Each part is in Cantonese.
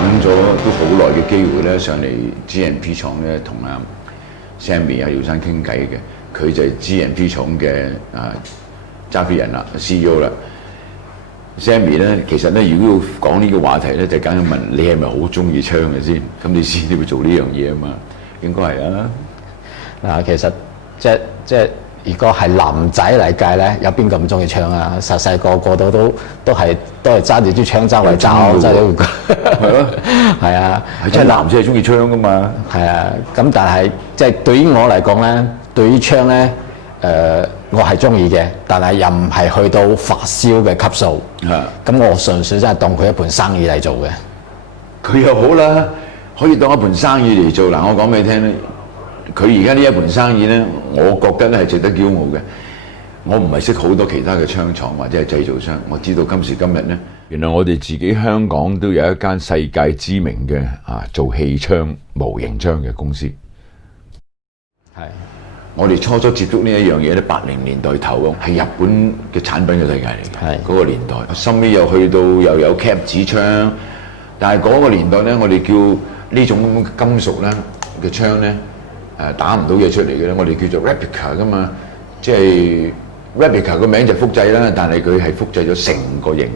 等咗都好耐嘅機會咧，上嚟 GMP 廠咧，同阿 Sammy 姚生傾偈嘅。佢就係 GMP 廠嘅揸 fit 人啦 ，CEO 啦。Sammy 咧，其實咧，如果要講呢個話題咧，就梗係問你係咪好中意槍嘅先？咁你先至會做呢樣嘢啊嘛，應該係啊。嗱，其實即係如果係男仔嚟計咧，有邊個唔中意槍啊？細個都係揸住支槍周圍走，揸住係咯，係啊，係真係男仔係中意槍噶嘛。係啊，咁但係即係對於我嚟講咧，對於槍咧，我係中意嘅，但係又唔係去到發燒嘅級數。係。咁我純粹真係當佢一盤生意嚟做嘅。佢又好啦，可以當一盤生意嚟做。嗱，我講俾你聽咧，佢而家呢一盤生意咧，我覺得咧係值得驕傲嘅。我唔係識好多其他嘅槍廠或者係製造商，我知道今時今日咧，原來我哋自己香港都有一間世界知名嘅做氣槍、模型槍嘅公司。係。我哋初初接觸呢一樣嘢咧，80年代頭係日本嘅產品嘅世界嚟嘅。係嗰個年代，後尾又去到又有 cap 子槍，但係嗰個年代咧，我哋叫呢種金屬咧嘅槍咧，打唔到嘢出嚟嘅咧，我哋叫做 replica 噶嘛，即係 replica 個名就複製啦，但係佢係複製咗成個型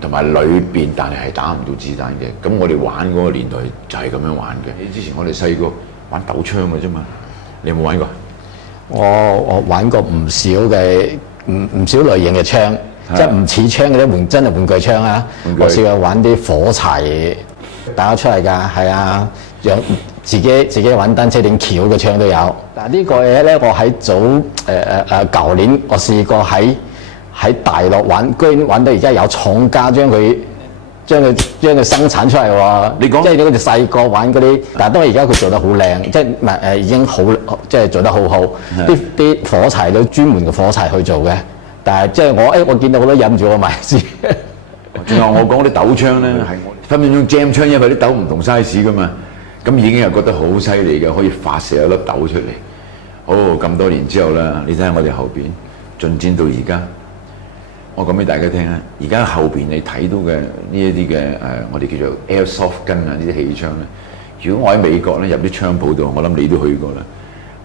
同埋裏邊，但係打唔到子彈嘅。咁我哋玩嗰個年代就係咁樣玩嘅。之前我哋細個玩斗槍嘅啫嘛，你有冇玩過？我玩過唔少嘅唔少類型嘅槍，即係唔似槍嗰啲真係玩具槍啊！我試過玩啲火柴打得出嚟㗎，係啊，有自己玩單車點橋嘅槍都有。但係呢個嘢咧，我喺舊年我試過喺大陸玩，居然玩到而家有廠家將佢生產出嚟喎。你講即係你好似細個玩嗰啲，但係當然而家佢做得好靚，即係已經好即係做得好好。啲火柴都專門嘅火柴去做嘅，但係即係我見到好多忍住我買先。仲有我講啲斗槍咧，係分分鐘 jam 槍，因為啲斗唔同 size 噶嘛，咁已經係覺得好犀利嘅，可以發射一粒斗出嚟。好，咁多年之後啦，你睇下我哋後邊進展到而家。我講俾大家聽啊！而家後邊你睇到嘅呢一啲嘅我哋叫做 airsoft gun 啊，呢啲氣槍咧。如果我喺美國咧入啲槍鋪度，我諗你都去過啦。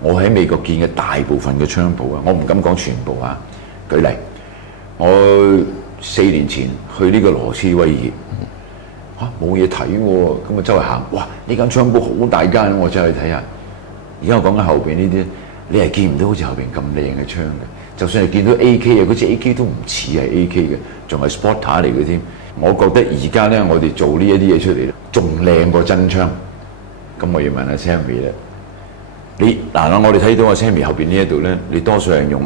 我喺美國見嘅大部分嘅槍鋪啊，我唔敢講全部啊。舉例，我4年前去呢個羅斯威爾，冇嘢睇喎，咁啊周圍行，哇！呢間槍鋪好大間，我走去睇下。而家我講緊後邊呢啲，你係見唔到好似後邊咁靚嘅槍嘅。就算係見到 AK 啊，嗰支 AK 都唔似係 AK 嘅，仲係 Sporter 嚟嘅添。我覺得而家咧，我哋做呢一啲嘢出嚟，仲靚過真槍。咁我要問下 Sammy 咧，你嗱我哋睇到阿 Sammy 後邊呢一度咧，你多數係用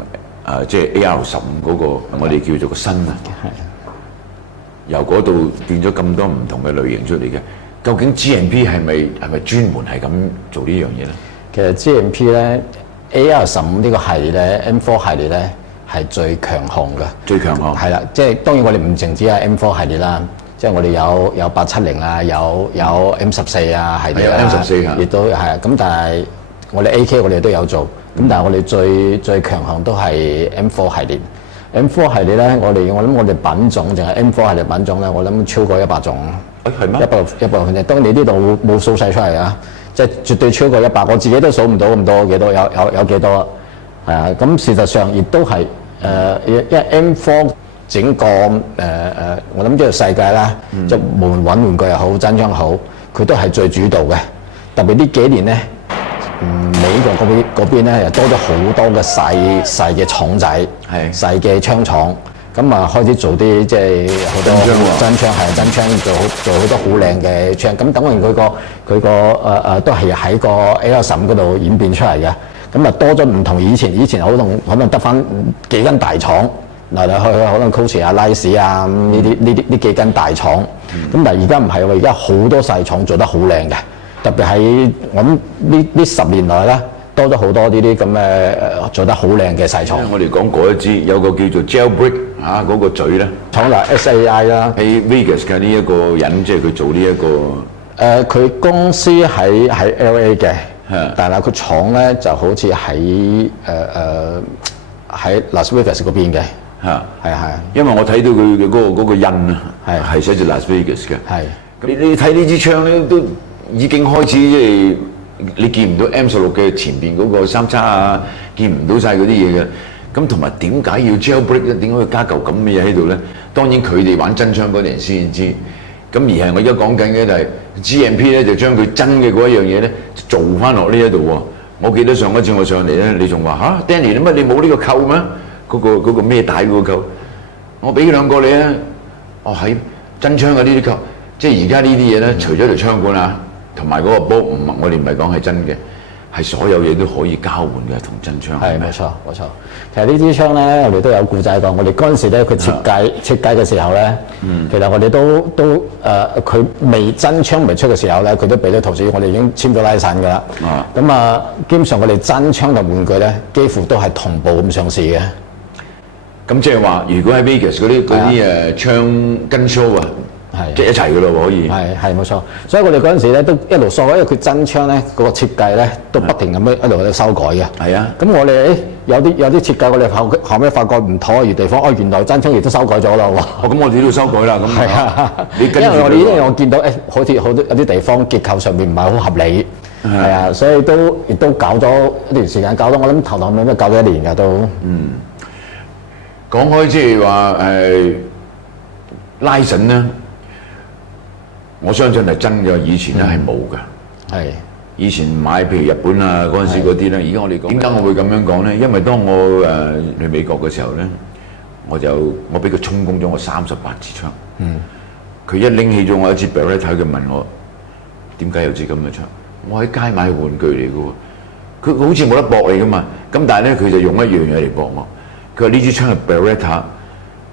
即係 AR-15嗰個，我哋叫做個身啊。由嗰度變咗咁多唔同嘅類型出嚟嘅，究竟 GMP 係咪專門係咁做呢樣嘢咧？其實 GMP 咧。AR-15呢個系列咧 M4 系列咧係最強項嘅，最強項係啦，即係當然我哋唔淨止係 M4 系列啦，即係我哋有870啊，有 M14啊系列啦， M14亦都係啊。咁但係我哋 AK 我哋都有做，咁但係我哋最強項都係 M4 系列。M4 系列咧，我諗我哋品種淨係 M4 系列品種咧，我諗超過100種。係咩？100%，當然你呢度冇數晒出嚟啊！即係絕對超過100，我自己都數唔到咁多幾多，有幾多係啊？咁事實上亦都係因為 M4 整個我諗即係世界啦，即係無論玩具又好，真槍好，佢都係最主導嘅。特別呢幾年咧，美國嗰邊咧又多咗好多嘅細嘅廠仔，細嘅槍廠。咁啊，開始做啲即係好多真槍，係真槍做好多好靚嘅槍。咁等於佢個都係喺個 AR-15嗰度演變出嚟嘅。咁啊多咗唔同以前可能得翻幾間大廠嚟去可能 Coach 啊、Leis 啊呢幾間大廠。咁但係而家唔係喎，而家好多細廠做得好靚嘅。特別喺我諗呢10年內咧，多咗好多呢啲咁嘅做得好靚嘅細廠。我哋講嗰一支有個叫做 Jailbreak 嗰個嘴咧，廠就 SAI 啦。喺 Vegas 嘅呢一個人，即係佢做呢一個。佢公司喺 LA 嘅，但係佢廠咧就好似喺Las Vegas 嗰邊嘅。係。因為我睇到佢嘅嗰個印啊，係寫住 Las Vegas 嘅。係。你睇呢支槍咧，都已經開始即係你見唔到 M16嘅前邊嗰個三叉啊，見唔到晒嗰啲嘢嘅。咁同埋點解要 jailbreak 咧？點解要加嚿咁嘅嘢喺度咧？當然佢哋玩真槍嗰啲人先知。咁而係我而家講緊嘅就係 GMP 咧，就將佢真嘅嗰一樣嘢咧做翻落呢一度喎。我記得上一次我上嚟咧，你仲話嚇 Danny 乜你冇呢個扣咩？嗰個咩帶嗰個扣？我俾兩個你啊！哦係真槍嘅呢啲扣，即係而家呢啲嘢咧，除咗條槍管啊，同埋嗰個波我哋唔係講係真嘅。係所有嘢都可以交換嘅，同真槍係冇錯冇錯。其實呢支槍咧，我哋都有故仔講。我哋嗰陣時咧，佢設計嘅時候咧，其實我哋都佢未真槍未出嘅時候咧，佢都俾咗圖紙，我哋已經簽咗拉散㗎啦。咁啊，基本上我哋真槍嘅玩具咧，幾乎都係同步咁上市嘅。咁即係話，如果喺 Vegas 嗰啲槍跟 show 啊，即係一齊㗎咯喎，可以。係冇錯，所以我哋嗰陣時咧都一路修改，因為佢真槍咧嗰個設計咧都不停咁樣一路喺度修改嘅。係啊。咁我哋有啲設計，我哋後尾發覺唔妥嘅地方，原來真槍亦都修改咗啦喎。咁我哋都要修改啦。咁係啊。因為我見到好似好多有啲地方結構上面唔係好合理。係啊，所以亦都搞咗一段時間，搞到我諗頭尾搞咗1年㗎都。講開即係話拉繩咧。我相信係真嘅，以前咧係冇㗎。係以前買譬如日本啊嗰陣時嗰啲咧，而家我哋講點解我會咁樣講咧？因為當我去美國嘅時候咧，我俾佢充公咗我38支槍。佢一拎起咗我一支 Beretta，佢問我點解有支咁嘅槍？我喺街買玩具嚟嘅喎，佢好似冇得駁你㗎嘛。咁但係咧，佢就用一樣嘢嚟駁我。佢話呢支槍係 Beretta，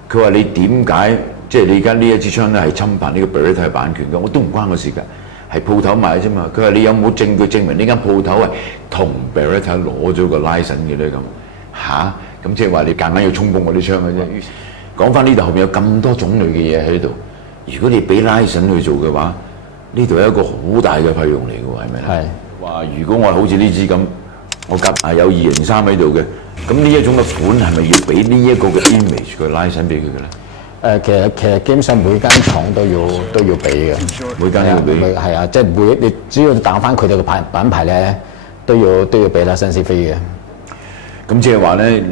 佢話你點解？即係你而家呢一支槍咧係侵犯呢個 Beretta 版權嘅，我都唔關我事㗎，係鋪頭買啫嘛。佢話你有冇證據證明呢間鋪頭係同 Beretta 攞咗個 license 嘅咧？咁即係話你夾硬要充公我啲槍嘅啫。講翻呢度後面有咁多種類嘅嘢喺度，如果你俾 license 去做嘅話，呢度係一個好大嘅費用嚟嘅喎，係咪？係話如果我好似呢支咁，我夾有203喺度嘅，咁呢一種嘅款係咪要俾呢一個嘅 image 嘅 license 俾佢嘅咧？其實基本上每間廠都要俾嘅，每間都要俾。係啊，即係你只要打翻佢哋嘅品牌咧，都要俾啦新鮮飛嘅。咁即係話咧，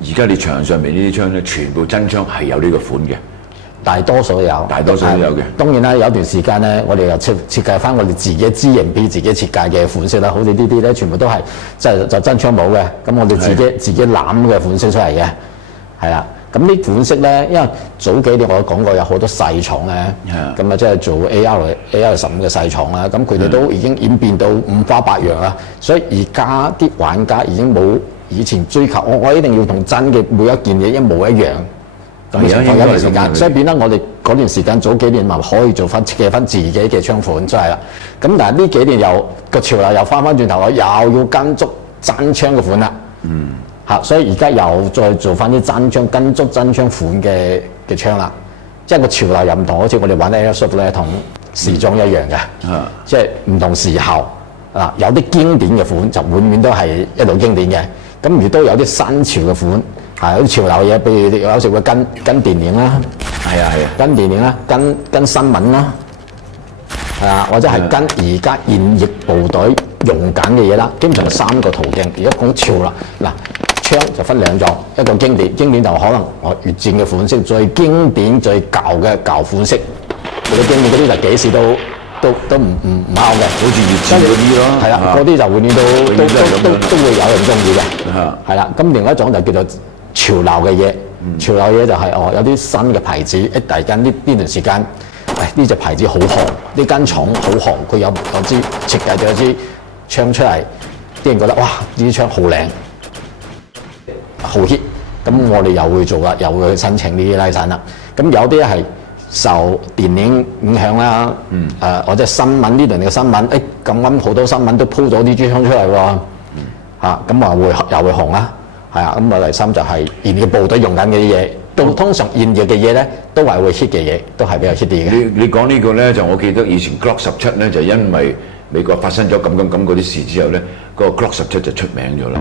而家你場上面呢啲槍咧，全部真槍係有呢個款嘅，大多數都有。大多數都有嘅。當然啦，有段時間咧，我哋又設計翻我哋自己 GMP 自己設計嘅款式啦，好似呢啲咧，全部都係就真槍冇嘅。咁我哋自己攬嘅款式出嚟嘅，係啦。咁呢款式咧，因為早幾年我講過有好多細廠咧，咁即係做 AR-15嘅細廠啦，咁佢哋都已經演變到五花八樣啦，所以而家啲玩家已經冇以前追求，我一定要同真嘅每一件嘢一模一樣。咁有段時間，所以變得我哋嗰段時間早幾年咪可以做翻設計翻自己嘅槍款出嚟啦。咁但係呢幾年又個潮流又翻轉頭，又要跟足真槍嘅款啦。所以而家又再做翻啲真槍跟足真槍款嘅槍啦，即係個潮流又唔同，好似我哋玩 Airsoft 咧同時裝一樣嘅，即係唔同時候啊，有啲經典嘅款就永遠都係一路經典嘅，咁亦都有啲新潮嘅款，有啲潮流嘢，譬如有時會跟電影啦，跟電影啦，跟新聞啦，或者係跟而家現役部隊用緊嘅嘢啦，基本上3個途徑。而家講潮啦，嗱。槍就分2種，一個經典就可能越戰嘅款式，最經典最舊嘅舊款式，最經典嗰啲就幾時都唔拗嘅，好似越戰嗰啲咯，係啦，嗰啲就永遠都會有人中意嘅，係啦。咁另外一種就叫做潮流嘅嘢，潮流嘢就係有啲新嘅牌子，突然間呢段時間，呢隻牌子好紅，呢間廠好紅，佢有支設計咗支槍出嚟，啲人覺得哇呢支槍好靚。好 hit， 咁我哋又會做啦，又會去申請呢啲 license 啦。咁有啲係受電影影響啦，或者新聞呢輪嘅新聞，咁啱好多新聞都鋪咗啲支槍出嚟喎，咁又會紅啦，咁第3就係現役部隊用緊嘅啲嘢，通常現役嘅嘢咧都係會 hit 嘅嘢，都係比較 hit 啲嘅。你講呢個咧，就我記得以前 Glock 17咧，就因為美國發生咗咁嗰啲事之後咧，個 Glock 17就出名咗啦。